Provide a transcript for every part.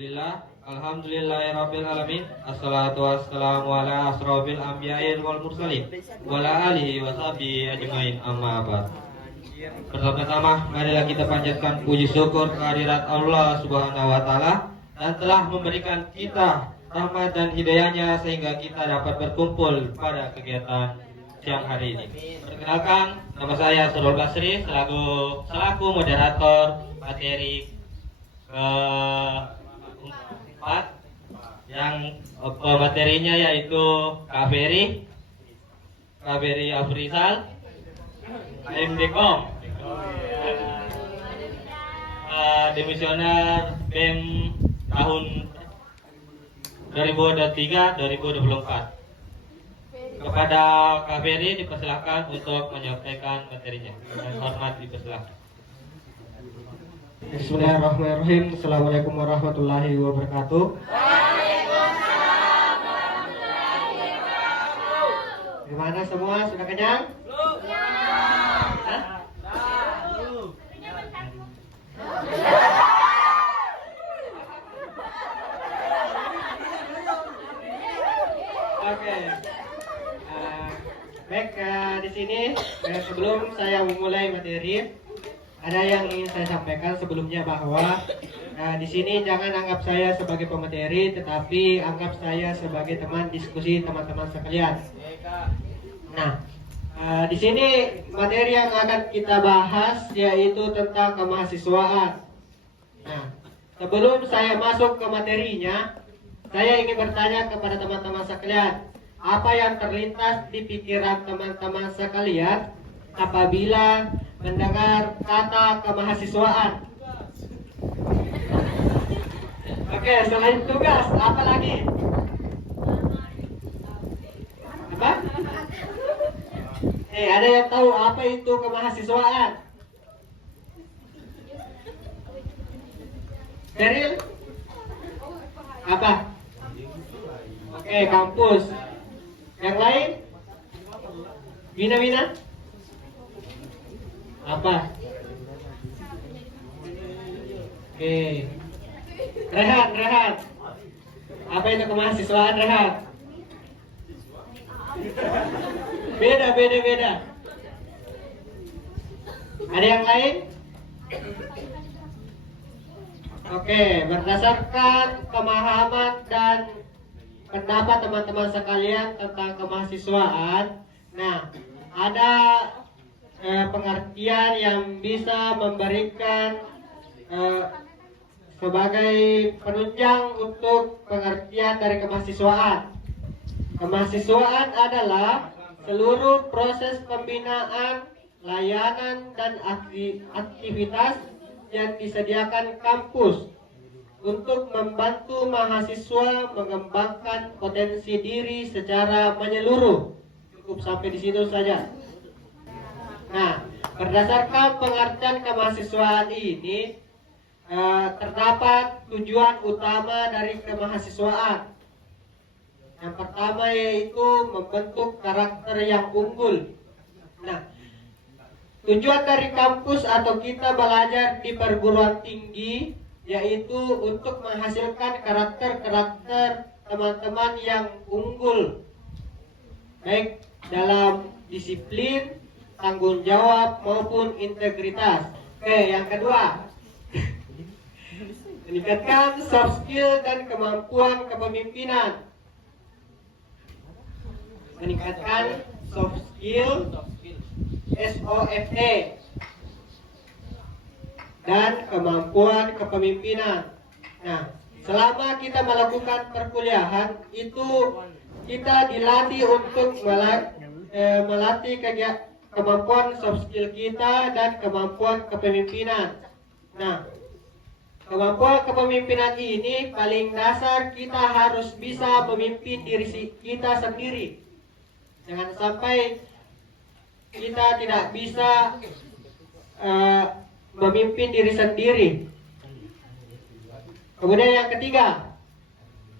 Alhamdulillahirabbil alamin. Assalatu wassalamu ala asrofil anbiya'i wal mursalin wa ala alihi wa sahbihi ajmain, amma ba'd. Pertama-tama marilah kita panjatkan puji syukur kehadirat Allah Subhanahu wa taala dan telah memberikan kita rahmat dan hidayahnya sehingga kita dapat berkumpul pada kegiatan siang hari ini. Perkenalkan, nama saya Surul Basri selaku moderator materi keempat yang materinya yaitu KBRI Afrizal MDKOM, demisioner BEM tahun 2023-2024. Kepada KBRI dipersilakan untuk menyampaikan materinya. Dengan hormat dipersilakan. Bismillahirrahmanirrahim. Assalamualaikum warahmatullahi wabarakatuh. Waalaikumsalam warahmatullahi wabarakatuh. Gimana semua? Sudah kenyang? Oke. Baik, di sini sebelum saya memulai materi, ada yang ingin saya sampaikan sebelumnya bahwa di sini jangan anggap saya sebagai pemateri, tetapi anggap saya sebagai teman diskusi teman-teman sekalian. Nah, di sini materi yang akan kita bahas yaitu tentang kemahasiswaan. Nah, sebelum saya masuk ke materinya, saya ingin bertanya kepada teman-teman sekalian, apa yang terlintas di pikiran teman-teman sekalian apabila mendengar kata kemahasiswaan? Oke, selain tugas, apa lagi? Apa? Ada yang tahu apa itu kemahasiswaan? Sheryl? Apa? Oke, kampus. Yang lain? Bina? Apa? Oke. Rehan. Apa itu kemahasiswaan, Rehan? Beda. Ada yang lain? Oke, berdasarkan pemahaman dan pendapat teman-teman sekalian tentang kemahasiswaan, nah, ada pengertian yang bisa memberikan sebagai penunjang untuk pengertian dari kemahasiswaan. Kemahasiswaan adalah seluruh proses pembinaan, layanan, dan aktivitas yang disediakan kampus untuk membantu mahasiswa mengembangkan potensi diri secara menyeluruh. Cukup sampai di situ saja. Nah, berdasarkan pengertian kemahasiswaan ini, terdapat tujuan utama dari kemahasiswaan. Yang pertama yaitu membentuk karakter yang unggul. Nah, tujuan dari kampus atau kita belajar di perguruan tinggi yaitu untuk menghasilkan karakter teman-teman yang unggul, baik dalam disiplin, tanggung jawab maupun integritas. Oke, yang kedua, meningkatkan soft skill dan kemampuan kepemimpinan. Meningkatkan soft skill, SOFT, dan kemampuan kepemimpinan. Nah, selama kita melakukan perkuliahan itu kita dilatih untuk melatih kemampuan soft skill kita dan kemampuan kepemimpinan. Nah, kemampuan kepemimpinan ini paling dasar kita harus bisa memimpin diri kita sendiri. Jangan sampai kita tidak bisa memimpin diri sendiri. Kemudian yang ketiga,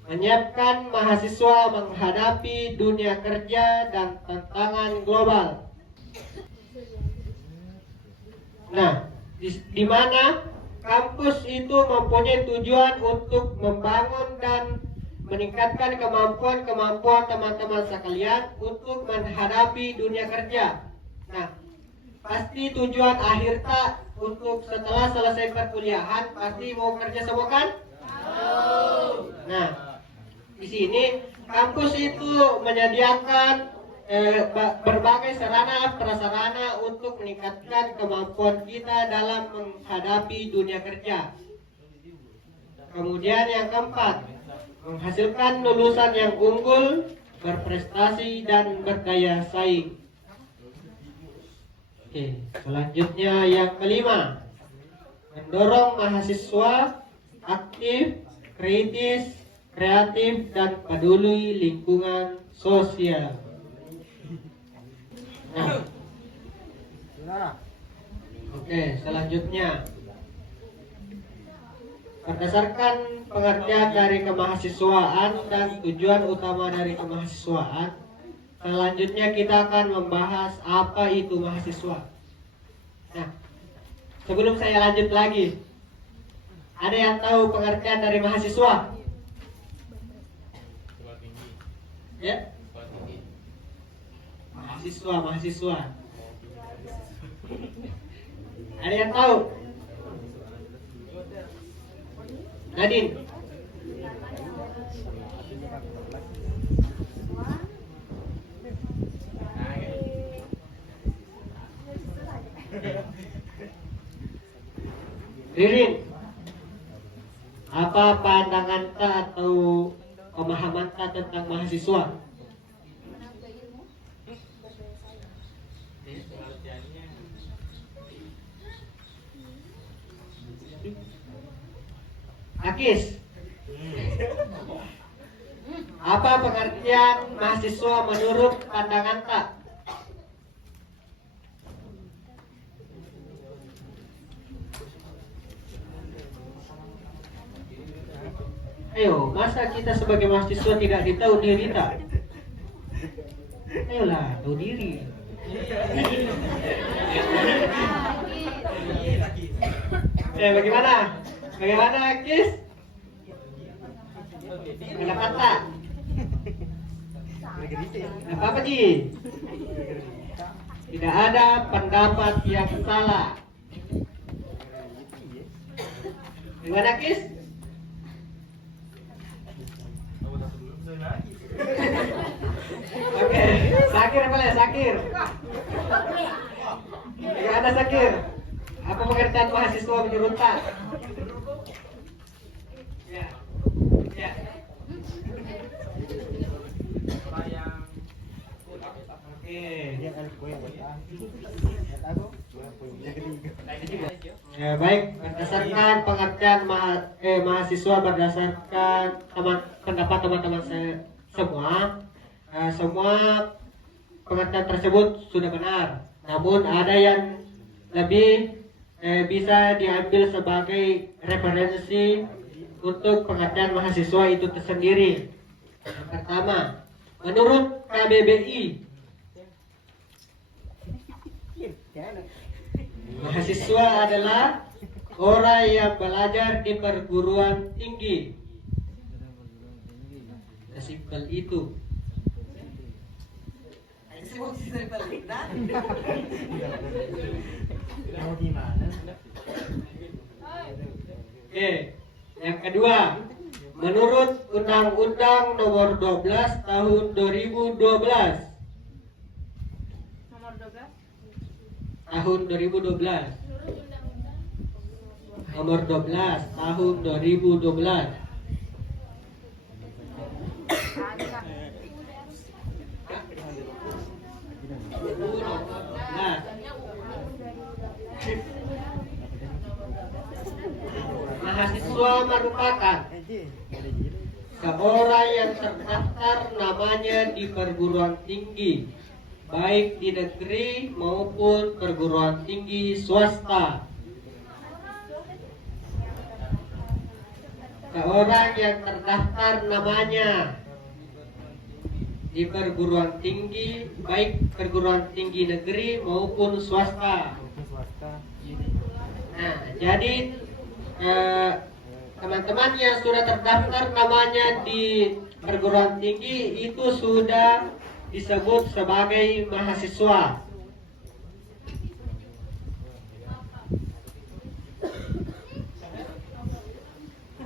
menyiapkan mahasiswa menghadapi dunia kerja dan tantangan global. Nah, di mana kampus itu mempunyai tujuan untuk membangun dan meningkatkan kemampuan teman-teman sekalian untuk menghadapi dunia kerja. Nah, pasti tujuan akhir tak untuk setelah selesai perkuliahan pasti mau kerja semua kan? Nah, di sini kampus itu menyediakan berbagai sarana prasarana untuk meningkatkan kemampuan kita dalam menghadapi dunia kerja. Kemudian yang keempat, menghasilkan lulusan yang unggul, berprestasi dan berdaya saing. Oke, selanjutnya yang kelima, mendorong mahasiswa aktif, kritis, kreatif dan peduli lingkungan sosial. Nah, oke, selanjutnya berdasarkan pengertian dari kemahasiswaan dan tujuan utama dari kemahasiswaan, selanjutnya kita akan membahas apa itu mahasiswa. Nah, sebelum saya lanjut lagi, ada yang tahu pengertian dari mahasiswa? Ya? Mahasiswa. Ada yang tahu? Nadine. Ririn, apa pandangan ta atau pemahaman ta tentang mahasiswa? Akis, apa pengertian mahasiswa menurut pandangan tak? Ayo, masa kita sebagai mahasiswa tidak tahu diri tak? Ayolah, tahu diri. Bagaimana? Bagaimana, Kis? Pendapat tak? Apa Ji? Tidak ada pendapat yang salah. Gimana, Kis? Oke, Sakir apa ya? Sakir. Gimana Sakir? Apa pengertian mahasiswa menurut tak? Ya. Ya, baik, berdasarkan pengertian mahasiswa berdasarkan pendapat teman-teman saya semua pengertian tersebut sudah benar. Namun ada yang lebih bisa diambil sebagai referensi untuk pengertian mahasiswa itu tersendiri. Yang pertama, menurut KBBI, mahasiswa adalah orang yang belajar di perguruan tinggi. Sesimpel itu. Oke, yang kedua, menurut Undang-Undang Nomor 12 Tahun 2012. Tahun 2012. Nomor 12 Tahun 2012. Mahasiswa merupakan seorang yang terdaftar namanya di perguruan tinggi, baik di negeri maupun perguruan tinggi swasta. Seorang yang terdaftar namanya di perguruan tinggi, baik perguruan tinggi negeri maupun swasta. Nah, jadi teman-teman yang sudah terdaftar namanya di perguruan tinggi itu sudah disebut sebagai mahasiswa.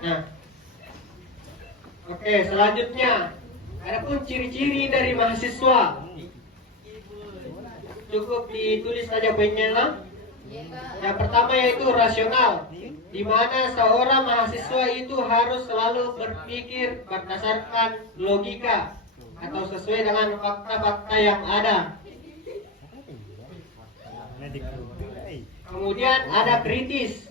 Nah, oke, selanjutnya adapun ciri-ciri dari mahasiswa. Cukup ditulis saja poinnya lah. Yang pertama yaitu rasional, di mana seorang mahasiswa itu harus selalu berpikir berdasarkan logika atau sesuai dengan fakta-fakta yang ada. Kemudian ada kritis.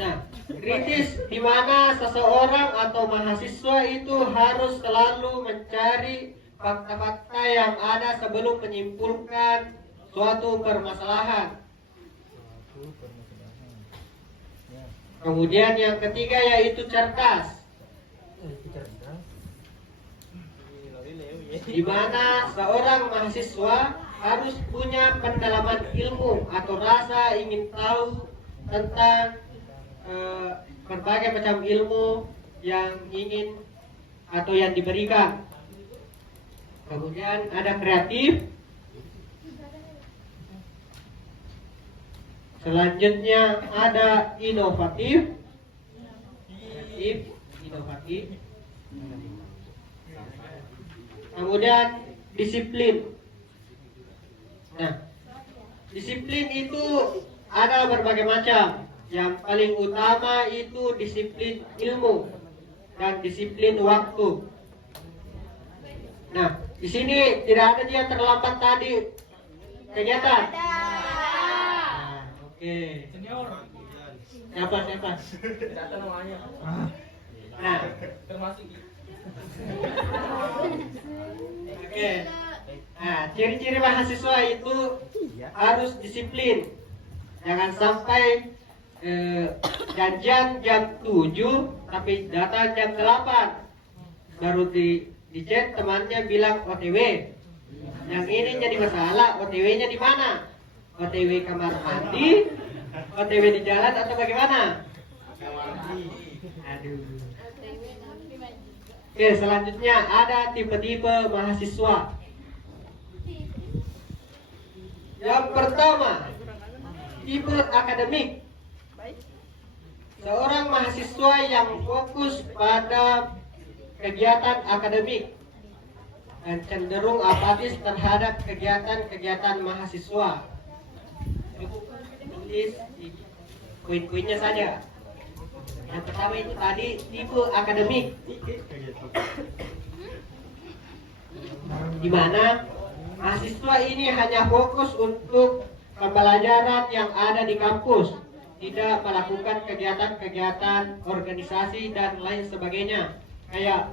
Nah, kritis di mana seseorang atau mahasiswa itu harus selalu mencari fakta-fakta yang ada sebelum menyimpulkan suatu permasalahan. Kemudian yang ketiga yaitu cerdas, di mana seorang mahasiswa harus punya pendalaman ilmu atau rasa ingin tahu tentang berbagai macam ilmu yang ingin atau yang diberikan. Kemudian ada kreatif. Selanjutnya ada inovatif. Inovatif. Kemudian disiplin. Nah, disiplin itu ada berbagai macam. Yang paling utama itu disiplin ilmu dan disiplin waktu. Nah, di sini tidak ada dia terlambat tadi kegiatan. Nah, oke. Siapa? Nah, oke. Nah, ciri-ciri mahasiswa itu harus disiplin. Jangan sampai janjian jam 7 tapi datang jam 8. Baru di chat temannya bilang OTW. Yang ini jadi masalah, OTW-nya di mana? OTW kamar mandi, OTW di jalan atau bagaimana? Aduh. Oke, selanjutnya ada tipe-tipe mahasiswa. Yang pertama, tipe akademik. Seorang mahasiswa yang fokus pada kegiatan akademik dan cenderung apatis terhadap kegiatan-kegiatan mahasiswa. Tulis di poin-poinnya saja. Yang pertama itu tadi tipe akademik, di mana mahasiswa ini hanya fokus untuk pembelajaran yang ada di kampus, tidak melakukan kegiatan-kegiatan organisasi dan lain sebagainya. Kayak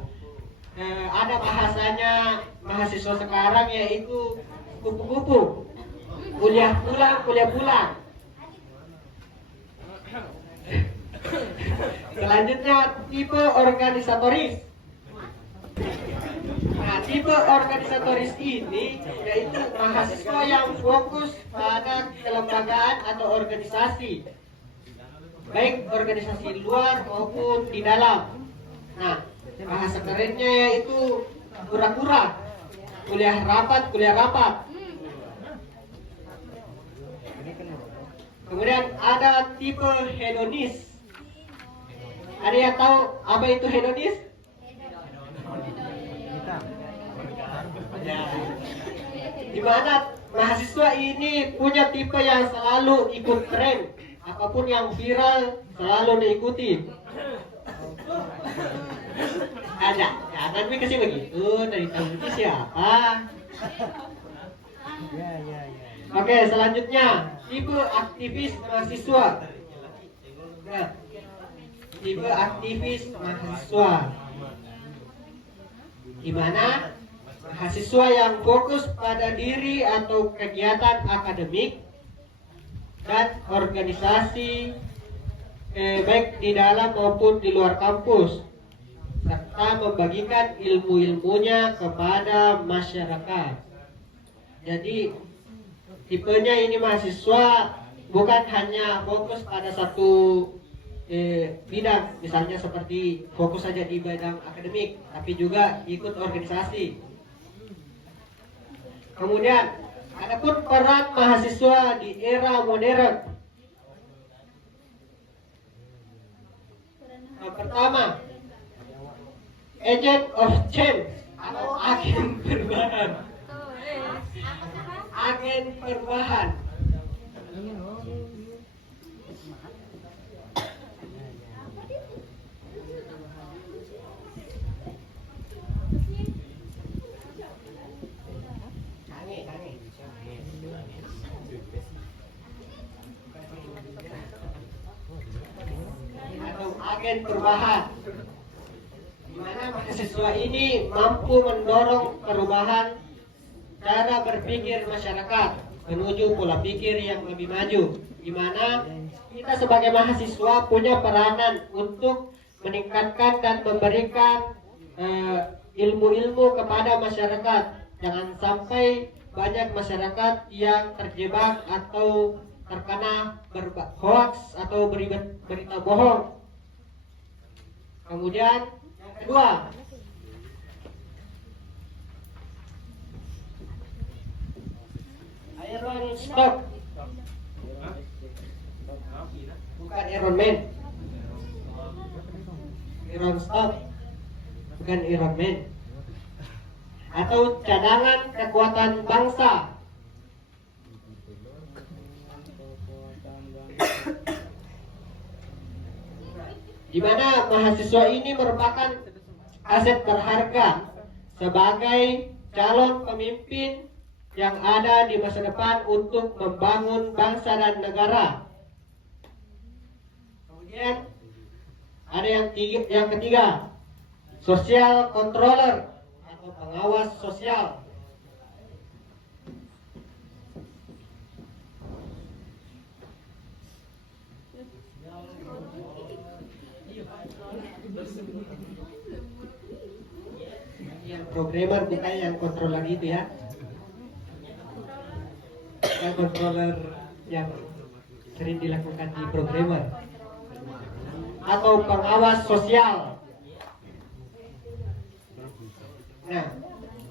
ada bahasanya mahasiswa sekarang yaitu kupu-kupu, kuliah pulang. Selanjutnya tipe organisatoris. Nah, tipe organisatoris ini yaitu mahasiswa yang fokus pada kelembagaan atau organisasi, baik organisasi luar maupun di dalam. Nah, bahasa kerennya yaitu kura-kura, kuliah rapat. Kemudian ada tipe hedonis. Ada yang tahu apa itu hedonis? Ya. Di mana mahasiswa ini punya tipe yang selalu ikut tren, apapun yang viral selalu diikuti. Ada, jangan kasih begitu, dari tahu itu siapa? Oke, selanjutnya tipe aktivis mahasiswa. Nah, tipe aktivis mahasiswa, di mana mahasiswa yang fokus pada diri atau kegiatan akademik dan organisasi baik di dalam maupun di luar kampus, serta membagikan ilmu-ilmunya kepada masyarakat. Jadi tipenya ini mahasiswa bukan hanya fokus pada satu bidang, misalnya seperti fokus saja di bidang akademik, tapi juga ikut organisasi. Kemudian, adapun peran mahasiswa di era modern. Yang pertama, agent of change atau agen perubahan. Agen perubahan. Atau agen perubahan, di mana mahasiswa ini mampu mendorong perubahan cara berpikir masyarakat menuju pola pikir yang lebih maju, di mana kita sebagai mahasiswa punya peranan untuk meningkatkan dan memberikan ilmu-ilmu kepada masyarakat. Jangan sampai banyak masyarakat yang terjebak atau terkena hoax atau berita bohong. Kemudian yang kedua, Iron Stock, bukan Iron Man. Iron Stock, bukan Iron Man. Atau cadangan kekuatan bangsa. Di mana mahasiswa ini merupakan aset berharga sebagai calon pemimpin yang ada di masa depan untuk membangun bangsa dan negara. Kemudian ada yang ketiga, social controller atau pengawas sosial. Yang programmer bukan yang controller itu ya. Yang controller yang sering dilakukan di programmer. Atau pengawas sosial. Nah,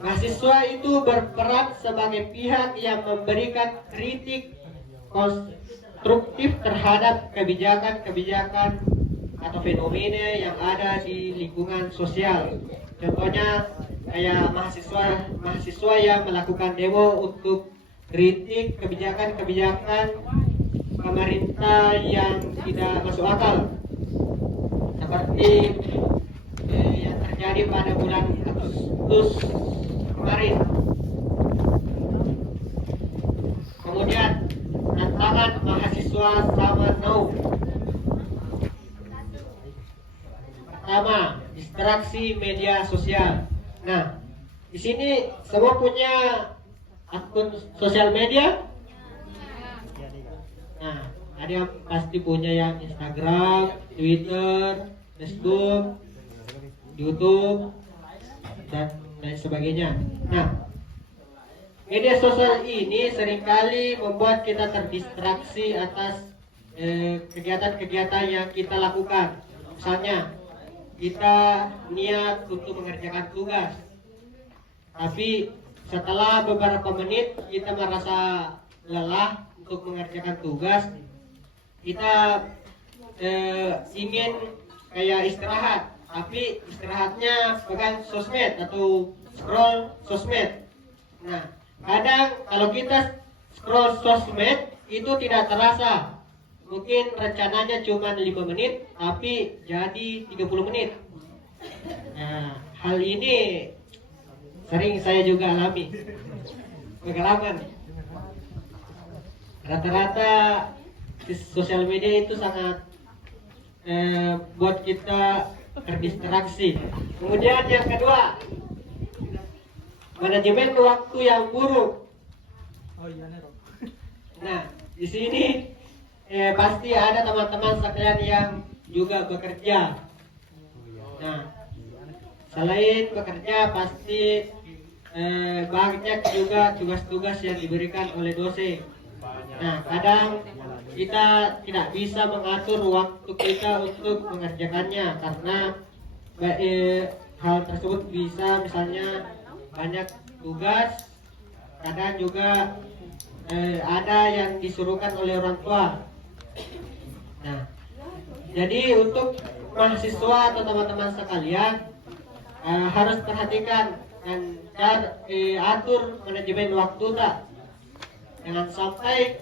mahasiswa itu berperan sebagai pihak yang memberikan kritik konstruktif terhadap kebijakan-kebijakan atau fenomena yang ada di lingkungan sosial. Contohnya kayak mahasiswa yang melakukan demo untuk kritik kebijakan-kebijakan pemerintah yang tidak masuk akal, seperti yang terjadi pada bulan Agustus kemarin. Kemudian tantangan mahasiswa sama now. Pertama, distraksi media sosial. Nah, di sini semua punya akun sosial media. Nah, ada yang pasti punya yang Instagram, Twitter, Facebook, YouTube, dan lain sebagainya. Nah, media sosial ini seringkali membuat kita terdistraksi atas kegiatan-kegiatan yang kita lakukan. Misalnya, kita niat untuk mengerjakan tugas, tapi setelah beberapa menit kita merasa lelah untuk mengerjakan tugas, kita ingin kayak istirahat, tapi istirahatnya pegang sosmed atau scroll sosmed. Nah, kadang kalau kita scroll sosmed itu tidak terasa. Mungkin rencananya cuma 5 menit, tapi jadi 30 menit. Nah, hal ini sering saya juga alami. Pengalaman. Rata-rata di sosial media itu sangat buat kita terdistraksi. Kemudian yang kedua, manajemen waktu yang buruk. Nah, di sini pasti ada teman-teman sekalian yang juga bekerja. Nah, selain bekerja pasti banyak juga tugas-tugas yang diberikan oleh dosen. Nah, kadang kita tidak bisa mengatur waktu kita untuk mengerjakannya karena hal tersebut bisa misalnya banyak tugas, kadang juga ada yang disuruhkan oleh orang tua. Nah, jadi untuk mahasiswa atau teman-teman sekalian harus perhatikan dan atur manajemen waktu tak. Jangan sampai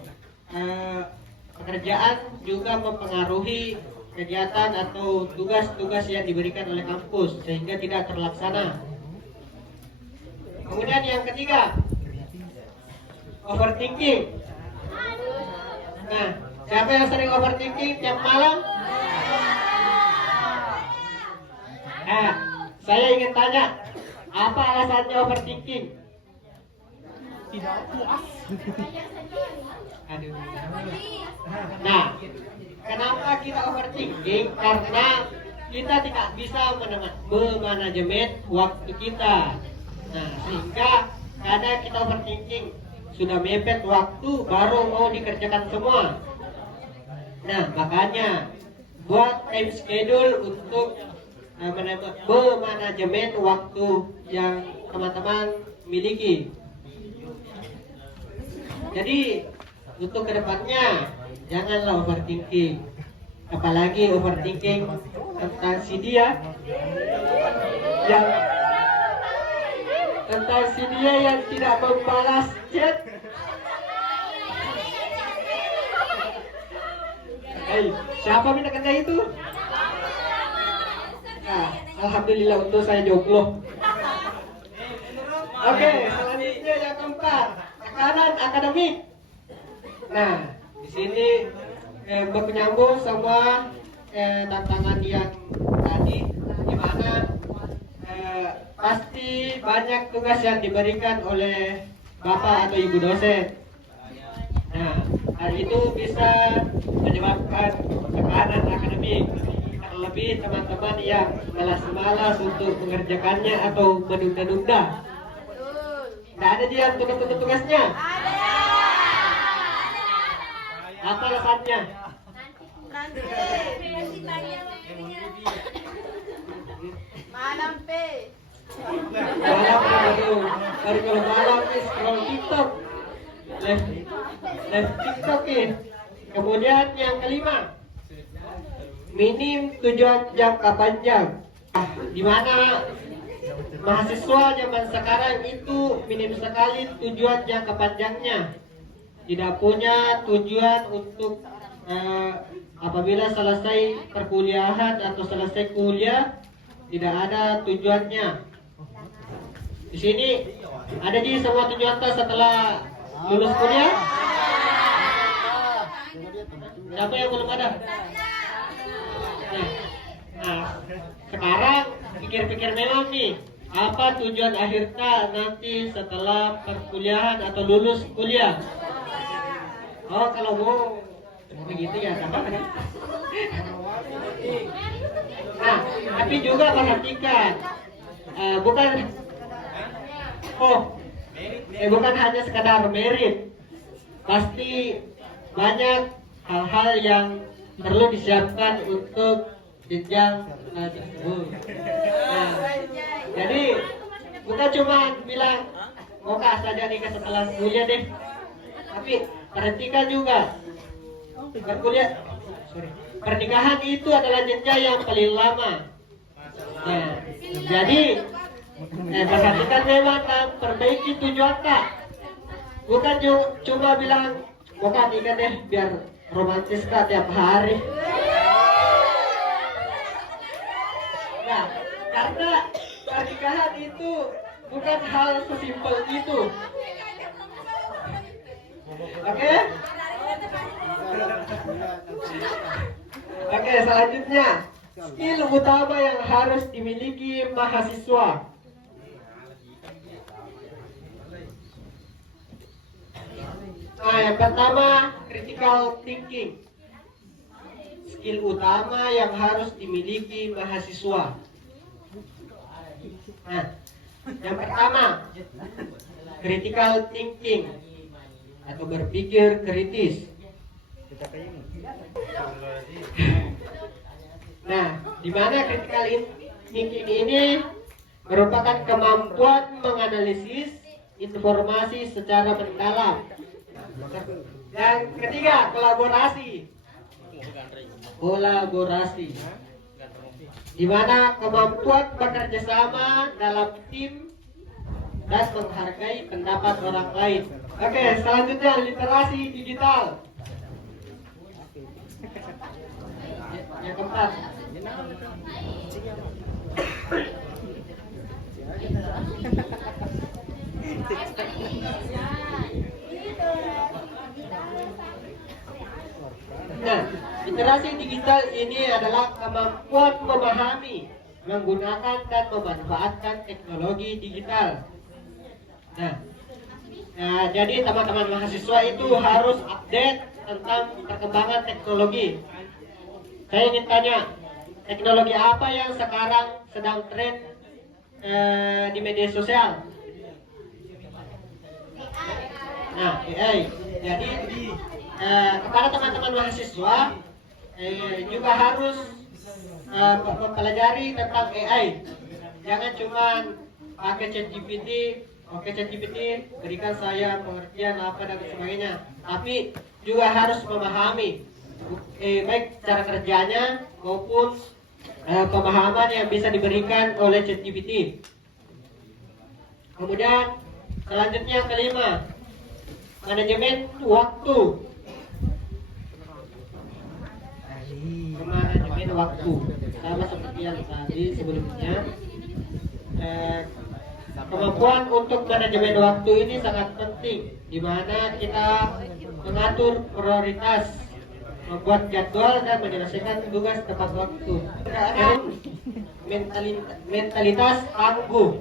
pekerjaan juga mempengaruhi kegiatan atau tugas-tugas yang diberikan oleh kampus sehingga tidak terlaksana. Kemudian yang ketiga, overthinking. Nah, siapa yang sering overthinking tiap malam? Nah, saya ingin tanya, apa alasannya overthinking? Tidak puas. Aduh. Nah, kenapa kita overthinking? Karena kita tidak bisa memanajemen waktu kita. Nah, sehingga kadang kita overthinking, sudah mepet waktu baru mau dikerjakan semua. Nah, makanya buat time schedule untuk memanajemen waktu yang teman-teman miliki. Jadi untuk kedepannya janganlah overthinking, apalagi overthinking tentang si dia yang tidak membalas chat. Siapa minta kerja itu? Nah, alhamdulillah untuk saya jomblo. Oke, selanjutnya yang keempat, tekanan akademik. Nah, di sini berpenyambung sama tantangan yang tadi, di mana pasti banyak tugas yang diberikan oleh bapak atau ibu dosen. Nah, hal itu bisa menyebabkan tekanan akademik. Terlebih teman-teman yang malas-malas untuk mengerjakannya atau menunda-nunda. Tidak ada dia yang tunda-tunda tugasnya. Apa alasannya? Malam pe. Malam baru kalau malam scroll TikTok, live TikTok ini. Kemudian yang kelima, minim tujuan jangka panjang. Di mana mahasiswa zaman sekarang itu minim sekali tujuan jangka panjangnya. Tidak punya tujuan untuk apabila selesai perkuliahan atau selesai kuliah, tidak ada tujuannya. Di sini ada di semua tujuan setelah lulus kuliah. Siapa yang belum ada? Nah, sekarang pikir-pikir memang nih, apa tujuan akhirnya nanti setelah perkuliahan atau lulus kuliah? Oh, kalau mau begitu ya, sama. Nah, tapi juga perhatikan, bukan hanya sekadar merit, pasti banyak hal-hal yang perlu disiapkan untuk jenjang tersebut. Nah, jadi bukan cuma bilang mau saja nikah setelah kuliah deh, tapi perhatikan juga pernikahan itu adalah jenjang yang paling lama. Nah, jadi perhatikan memang perbaiki tujuan tak. Bukan cuma bilang mau nikah deh biar romantis kak tiap hari. Nah, karena pernikahan itu bukan hal sesimpel itu. Oke? Oke, selanjutnya skill utama yang harus dimiliki mahasiswa. Nah, yang pertama, critical thinking. Skill utama yang harus dimiliki mahasiswa. Nah, yang pertama, critical thinking. atau berpikir kritis. Nah, di mana critical thinking ini merupakan kemampuan menganalisis informasi secara mendalam. Yang ketiga, kolaborasi. Kolaborasi, di mana kemampuan bekerja sama dalam tim dan menghargai pendapat orang lain. Oke, selanjutnya literasi digital. Yang keempat, nah, literasi digital ini adalah kemampuan memahami, menggunakan dan memanfaatkan teknologi digital. Nah, jadi teman-teman mahasiswa itu harus update tentang perkembangan teknologi. Saya ingin tanya, teknologi apa yang sekarang sedang tren di media sosial? Nah, AI. Jadi kepada teman-teman mahasiswa juga harus mempelajari tentang AI. Jangan cuma pakai ChatGPT. Oke, ChatGPT berikan saya pengertian apa dan sebagainya, tapi juga harus memahami baik cara kerjanya maupun pemahaman yang bisa diberikan oleh ChatGPT. Kemudian selanjutnya kelima, manajemen waktu. Manajemen waktu sama seperti yang tadi sebelumnya. Kemampuan untuk manajemen waktu ini sangat penting, di mana kita mengatur prioritas, membuat jadwal dan menyelesaikan tugas tepat waktu. Mentalitas tangguh,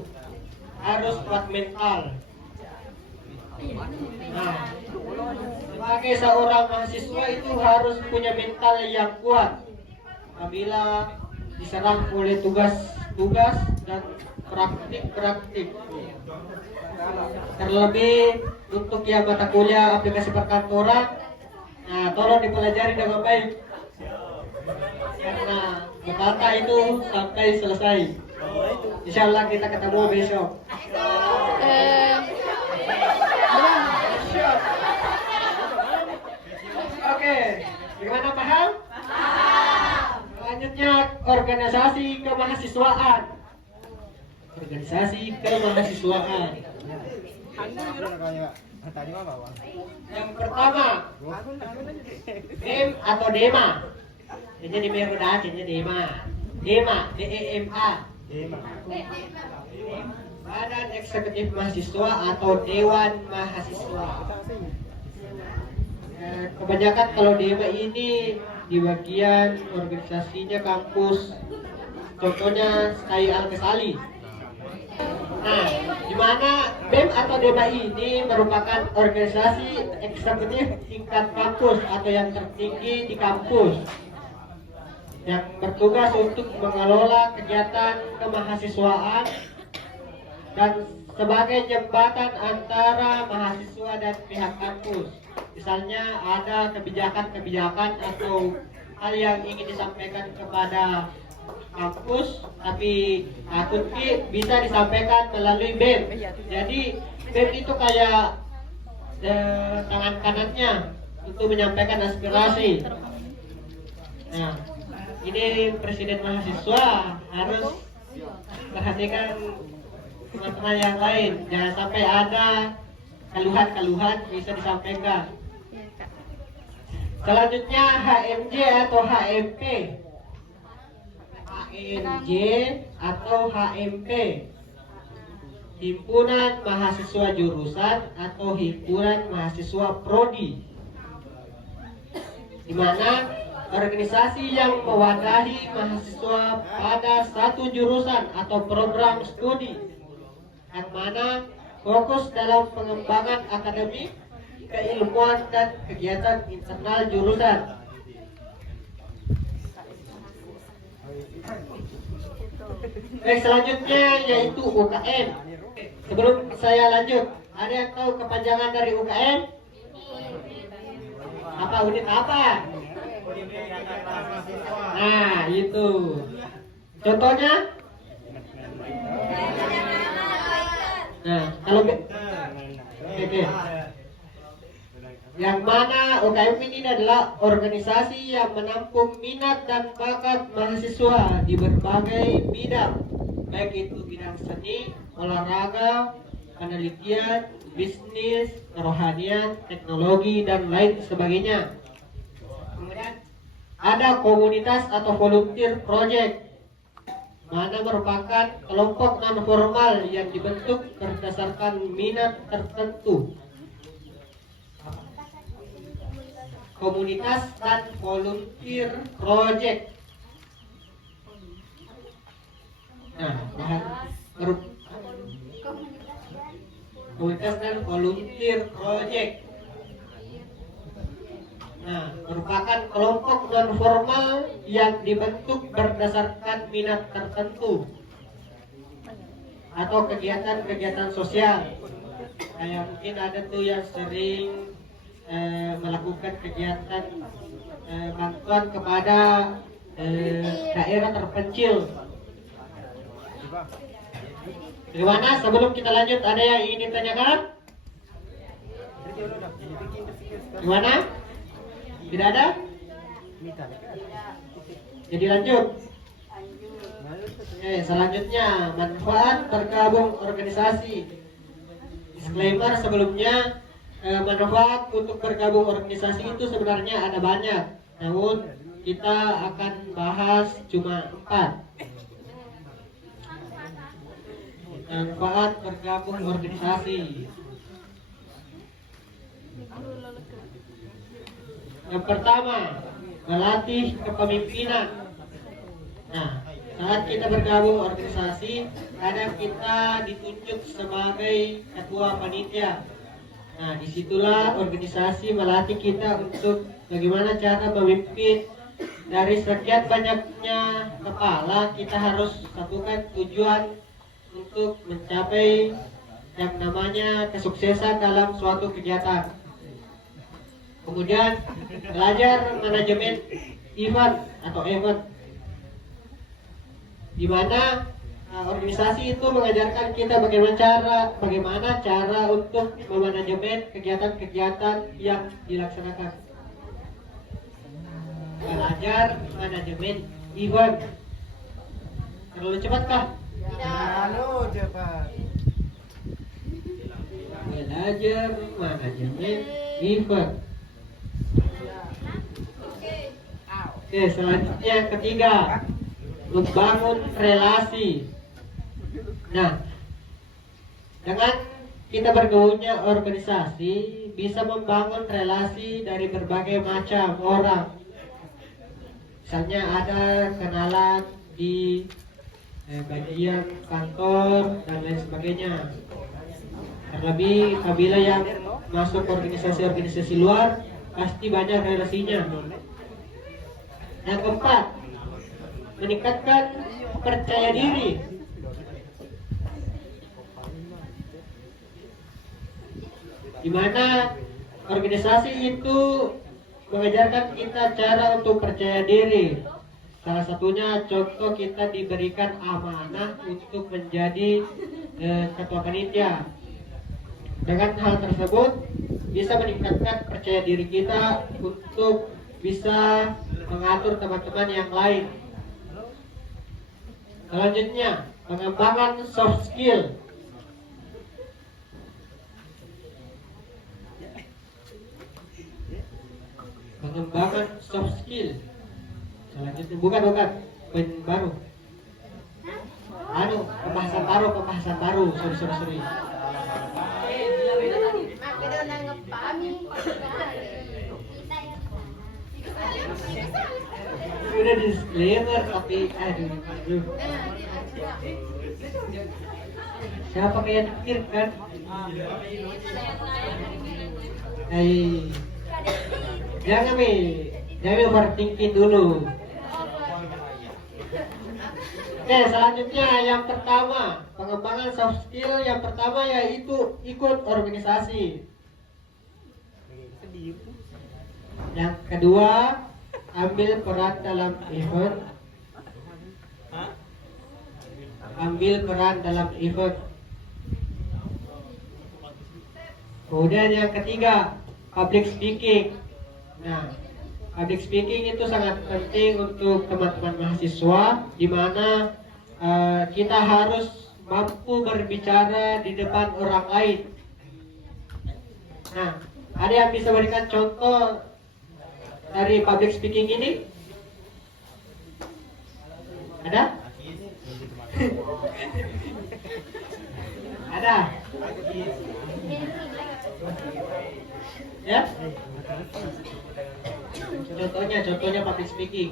harus kuat mental. Nah, sebagai seorang mahasiswa itu harus punya mental yang kuat apabila diserang oleh tugas-tugas dan praktik. Terlebih untuk yang mata kuliah aplikasi perkantoran, nah tolong dipelajari dengan baik karena berkata itu sampai selesai. Insya Allah kita ketemu besok. Oke, gimana, paham? Selanjutnya organisasi kemahasiswaan. Organisasi kemahasiswaan. Yang pertama, DEM atau DEMA. Ini di Merudah, ini DEMA. DEMA, DEMA. Badan Eksekutif Mahasiswa atau Dewan Mahasiswa. Kebanyakan kalau DEMA ini di bagian organisasinya kampus, contohnya Sky Al-Kesali. Nah, di mana BEM atau DEMA ini merupakan organisasi eksekutif tingkat kampus atau yang tertinggi di kampus yang bertugas untuk mengelola kegiatan kemahasiswaan dan sebagai jembatan antara mahasiswa dan pihak kampus. Misalnya ada kebijakan-kebijakan atau hal yang ingin disampaikan kepada kampus, tapi takutnya bisa disampaikan melalui BEM. Jadi BEM itu kayak tangan kanannya untuk menyampaikan aspirasi. Nah, ini presiden mahasiswa harus perhatikan teman-teman yang lain, jangan sampai ada keluhan-keluhan bisa disampaikan. Selanjutnya HMJ atau HMP. HMJ atau HMP, Himpunan Mahasiswa Jurusan atau Himpunan Mahasiswa Prodi, di mana organisasi yang mewadahi mahasiswa pada satu jurusan atau program studi, yang mana fokus dalam pengembangan akademik, keilmuan dan kegiatan internal jurusan. Baik, selanjutnya yaitu UKM. Sebelum saya lanjut, ada yang tahu kepanjangan dari UKM? Apa unit apa? Nah, itu. Contohnya? Nah, kalau oke. Yang mana UKM ini adalah organisasi yang menampung minat dan bakat mahasiswa di berbagai bidang, baik itu bidang seni, olahraga, penelitian, bisnis, kerohanian, teknologi, dan lain sebagainya. Kemudian ada komunitas atau volunteer project, mana merupakan kelompok non formal yang dibentuk berdasarkan minat tertentu. Komunitas dan volunteer project. Nah, komunitas dan volunteer project. Nah, merupakan kelompok non formal yang dibentuk berdasarkan minat tertentu atau kegiatan-kegiatan sosial. Kayak mungkin ada tuh yang sering melakukan kegiatan bantuan kepada daerah terpencil. Gimana? Sebelum kita lanjut, ada yang ingin ditanyakan? Gimana? Tidak ada? Jadi lanjut. Selanjutnya manfaat bergabung organisasi. Disclaimer sebelumnya, manfaat untuk bergabung organisasi itu sebenarnya ada banyak, namun kita akan bahas cuma 4. Manfaat bergabung organisasi. Yang pertama, melatih kepemimpinan. Nah, saat kita bergabung organisasi, kadang kita ditunjuk sebagai ketua panitia. Nah, disitulah organisasi melatih kita untuk bagaimana cara memimpin. Dari sekian banyaknya kepala, kita harus satukan tujuan untuk mencapai yang namanya kesuksesan dalam suatu kegiatan. Kemudian belajar manajemen event atau event, di mana organisasi itu mengajarkan kita bagaimana cara untuk memanajemen kegiatan-kegiatan yang dilaksanakan. Belajar manajemen event. Terlalu cepatkah? Tidak. Belajar manajemen event. Oke, selanjutnya yang ketiga, membangun relasi. Nah, dengan kita bergaulnya organisasi, bisa membangun relasi dari berbagai macam orang. Misalnya ada kenalan di bagian kantor dan lain sebagainya. Terlebih apabila yang masuk organisasi-organisasi luar, pasti banyak relasinya. Yang keempat, meningkatkan percaya diri. Di mana organisasi itu mengajarkan kita cara untuk percaya diri. Salah satunya contoh kita diberikan amanah untuk menjadi ketua panitia. Dengan hal tersebut bisa meningkatkan percaya diri kita untuk bisa mengatur teman-teman yang lain. Selanjutnya, pengembangan soft skill. Pengembangan soft skill. Selanjutnya, bukan, poin baru. Pembahasan baru. Sorry. Udah disclaimer tapi aduh. Siapa kayak pikir kan? Jangan overthinking dulu. Oke, selanjutnya yang pertama, pengembangan soft skill yang pertama yaitu ikut organisasi. Yang kedua, ambil peran dalam event. Ambil peran dalam event. Kemudian yang ketiga, public speaking. Nah, public speaking itu sangat penting untuk teman-teman mahasiswa, di mana kita harus mampu berbicara di depan orang lain. Nah, ada yang bisa berikan contoh dari public speaking ini? Ada? Ada? Ya? Contohnya public speaking.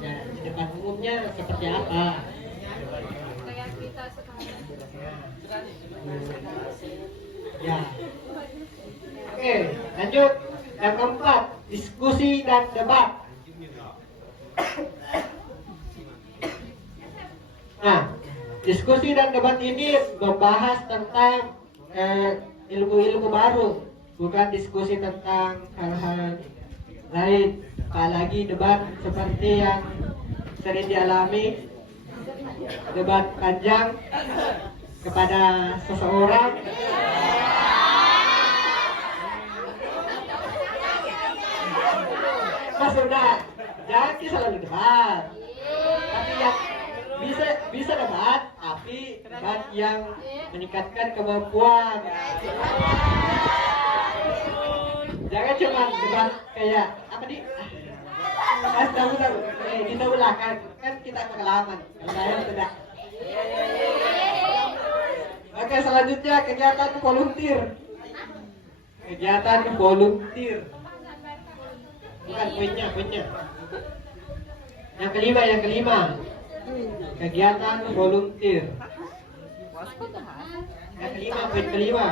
Ya, di depan umumnya seperti apa? Kayak kita sekarang. Ya. Oke, lanjut. Yang keempat, diskusi dan debat. Nah, diskusi dan debat ini membahas tentang ilmu-ilmu baru, bukan diskusi tentang hal-hal lain. Apalagi debat seperti yang sering dialami, debat panjang kepada seseorang. Mas sudah, jangan selalu debat. Tapi yang bisa debat, tapi debat yang meningkatkan kemampuan. Jangan cuma debat kayak apa nih? Bisa ulang kan kita pengalaman. Kalau saya tidak. Oke, selanjutnya kegiatan volunteer. Kegiatan volunteer. Bukan poinnya. Yang kelima. Kegiatan volunteer. Poin kelima.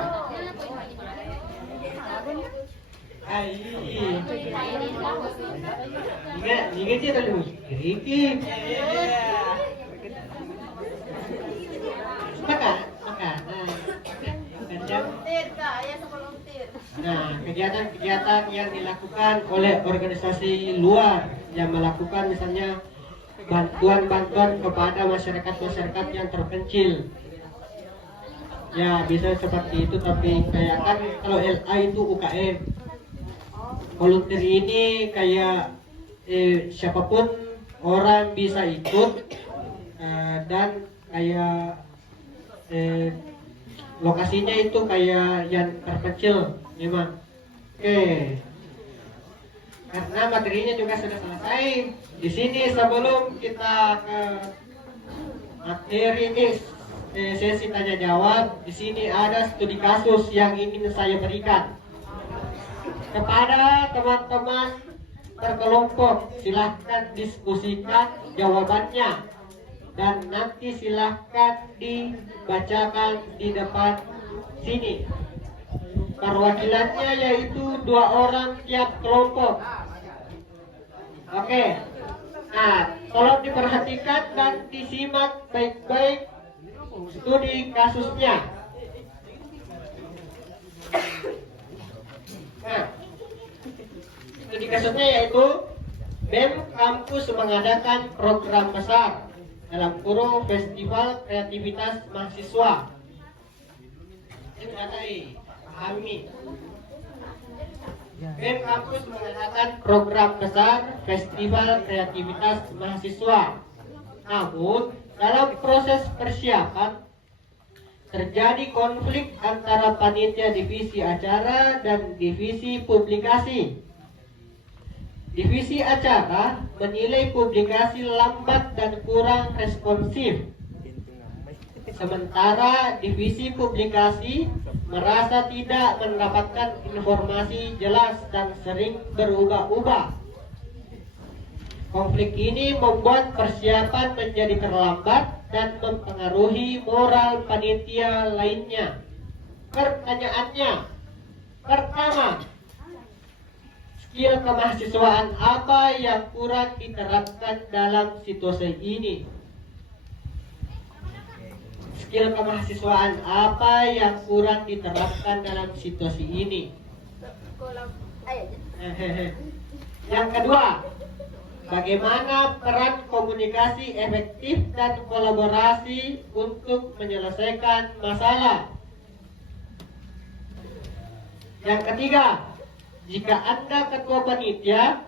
Ini dia terlalu sedikit. Maka. Volunteer kak, ya volunteer. Nah, kegiatan-kegiatan yang dilakukan oleh organisasi luar yang melakukan misalnya bantuan-bantuan kepada masyarakat yang terpencil. Ya, bisa seperti itu, tapi kayak kan kalau LA itu UKM. Volunteer ini kayak siapapun orang bisa ikut dan kayak lokasinya itu kayak yang terpencil memang. Oke. Karena materinya juga sudah selesai. Di sini sebelum kita ke materi ini sesi tanya jawab, di sini ada studi kasus yang ingin saya berikan kepada teman-teman berkelompok. Silahkan diskusikan jawabannya dan nanti silahkan dibacakan di depan sini. Perwakilannya yaitu 2 orang tiap kelompok. Oke. Nah, tolong diperhatikan dan disimak baik-baik studi kasusnya. Nah, studi kasusnya yaitu BEM kampus mengadakan program besar dalam kurung Festival Kreativitas Mahasiswa. Pahami. BEM kampus mengadakan program besar Festival Kreativitas Mahasiswa. Namun, dalam proses persiapan terjadi konflik antara panitia divisi acara dan divisi publikasi. Divisi acara menilai publikasi lambat dan kurang responsif. Sementara divisi publikasi merasa tidak mendapatkan informasi jelas dan sering berubah-ubah. Konflik ini membuat persiapan menjadi terlambat dan mempengaruhi moral panitia lainnya. Pertanyaannya, pertama, skill kemahasiswaan apa yang kurang diterapkan dalam situasi ini? Skill kemahasiswaan apa yang kurang diterapkan dalam situasi ini? Yang kedua, bagaimana peran komunikasi efektif dan kolaborasi untuk menyelesaikan masalah. Yang ketiga, jika Anda ketua panitia,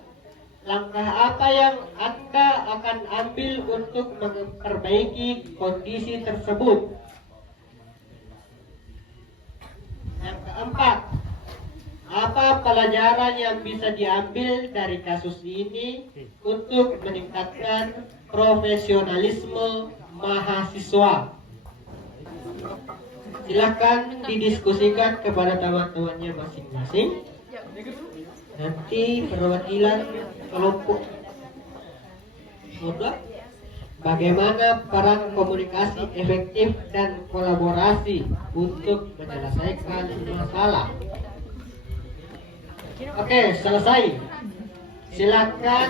langkah apa yang Anda akan ambil untuk memperbaiki kondisi tersebut? Yang keempat, apa pelajaran yang bisa diambil dari kasus ini untuk meningkatkan profesionalisme mahasiswa? Silakan didiskusikan kepada teman-temannya masing-masing. Nanti perwakilan kelompok mutlak, bagaimana peran komunikasi efektif dan kolaborasi untuk menyelesaikan masalah. Oke, selesai. Silakan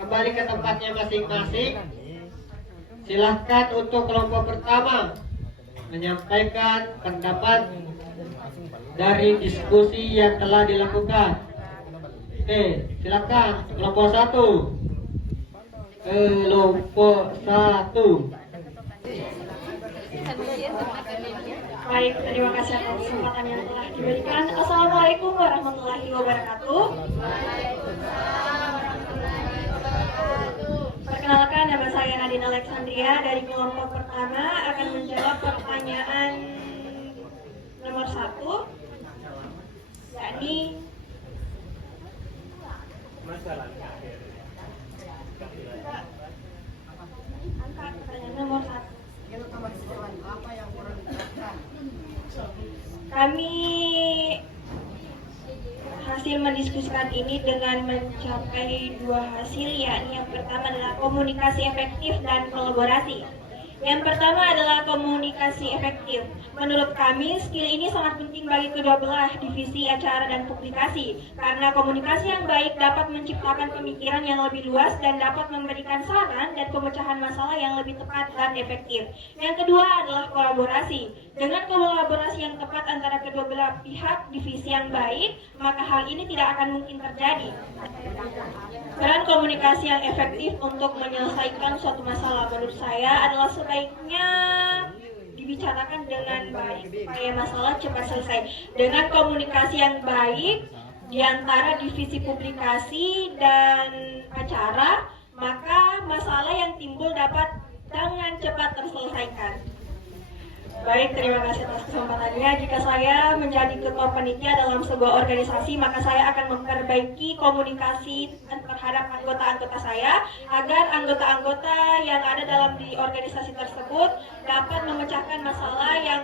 kembali ke tempatnya masing-masing. Silakan untuk kelompok pertama menyampaikan pendapat dari diskusi yang telah dilakukan. Oke, silakan kelompok satu. Baik, terima kasih atas kesempatan yang telah diberikan. Assalamualaikum warahmatullahi wabarakatuh. Perkenalkan, nama saya Nadine Alexandria dari kelompok pertama akan menjawab pertanyaan nomor 1, yakni angkat pertanyaan nomor 1. Kami hasil mendiskusikan ini dengan mencapai 2 hasil, yakni yang pertama adalah komunikasi efektif dan kolaborasi. Yang pertama adalah komunikasi efektif. Menurut kami, skill ini sangat penting bagi kedua belah divisi acara dan publikasi, karena komunikasi yang baik dapat menciptakan pemikiran yang lebih luas dan dapat memberikan saran dan pemecahan masalah yang lebih tepat dan efektif. Yang kedua adalah kolaborasi. Dengan kolaborasi yang tepat antara kedua belah pihak divisi yang baik, maka hal ini tidak akan mungkin terjadi. Peran komunikasi yang efektif untuk menyelesaikan suatu masalah menurut saya adalah sebaiknya dibicarakan dengan baik supaya masalah cepat selesai. Dengan komunikasi yang baik di antara divisi publikasi dan acara, maka masalah yang timbul dapat dengan cepat terselesaikan. Baik, terima kasih atas kesempatannya. Jika saya menjadi ketua panitia dalam sebuah organisasi, maka saya akan memperbaiki komunikasi terhadap anggota-anggota saya agar anggota-anggota yang ada dalam di organisasi tersebut dapat memecahkan masalah yang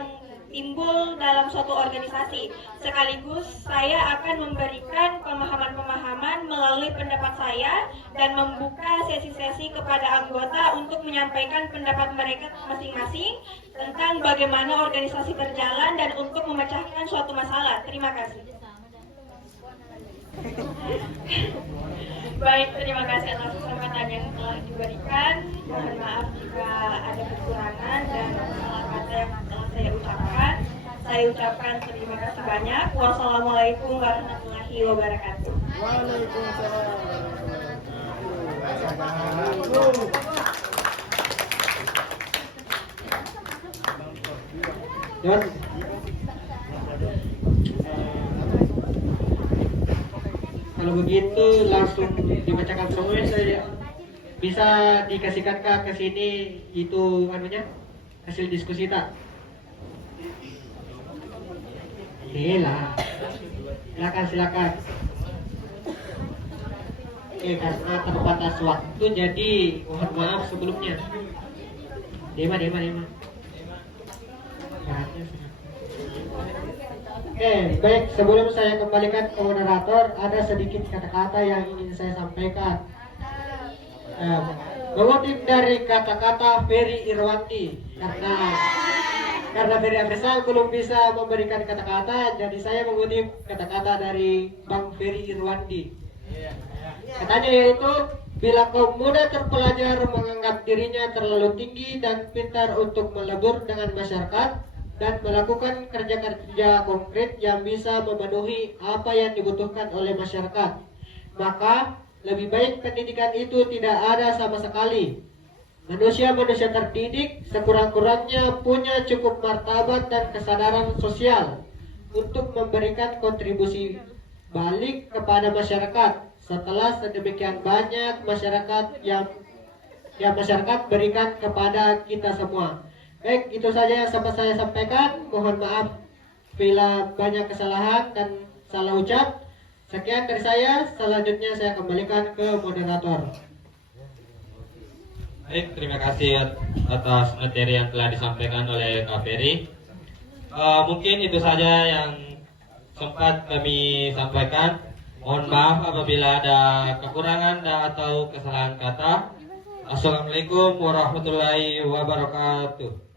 timbul dalam suatu organisasi. Sekaligus saya akan memberikan pemahaman-pemahaman melalui pendapat saya dan membuka sesi-sesi kepada anggota untuk menyampaikan pendapat mereka masing-masing tentang bagaimana organisasi berjalan dan untuk memecahkan suatu masalah. Terima kasih. Baik, terima kasih atas kesempatan yang telah diberikan. Mohon maaf jika ada kekurangan dan salah kata yang telah saya ucapkan. Saya ucapkan terima kasih banyak. Wassalamualaikum warahmatullahi wabarakatuh. John. Kalau begitu langsung dibacakan semua saja. Bisa dikasihkan ke sini itu anunya hasil diskusi tak? Lah. Silakan. Oke, karena terbatas waktu jadi mohon maaf sebelumnya. Dema. Oke, baik, sebelum saya kembalikan ke moderator, ada sedikit kata-kata yang ingin saya sampaikan. Mengutip dari kata-kata Ferry Irwanti, karena Ferry Afrizal belum bisa memberikan kata-kata, jadi saya mengutip kata-kata dari Bang Ferry Irwanti. Katanya yaitu, bila kaum muda terpelajar menganggap dirinya terlalu tinggi dan pintar untuk melebur dengan masyarakat, dan melakukan kerja-kerja konkret yang bisa memenuhi apa yang dibutuhkan oleh masyarakat. Maka lebih baik pendidikan itu tidak ada sama sekali. Manusia-manusia terdidik sekurang-kurangnya punya cukup martabat dan kesadaran sosial untuk memberikan kontribusi balik kepada masyarakat setelah sedemikian banyak masyarakat yang masyarakat berikan kepada kita semua. Baik, itu saja yang sempat saya sampaikan. Mohon maaf bila banyak kesalahan dan salah ucap. Sekian dari saya. Selanjutnya saya kembalikan ke moderator. Baik, terima kasih atas materi yang telah disampaikan oleh Kak Ferry. Mungkin itu saja yang sempat kami sampaikan. Mohon maaf apabila ada kekurangan atau kesalahan kata. Assalamualaikum warahmatullahi wabarakatuh.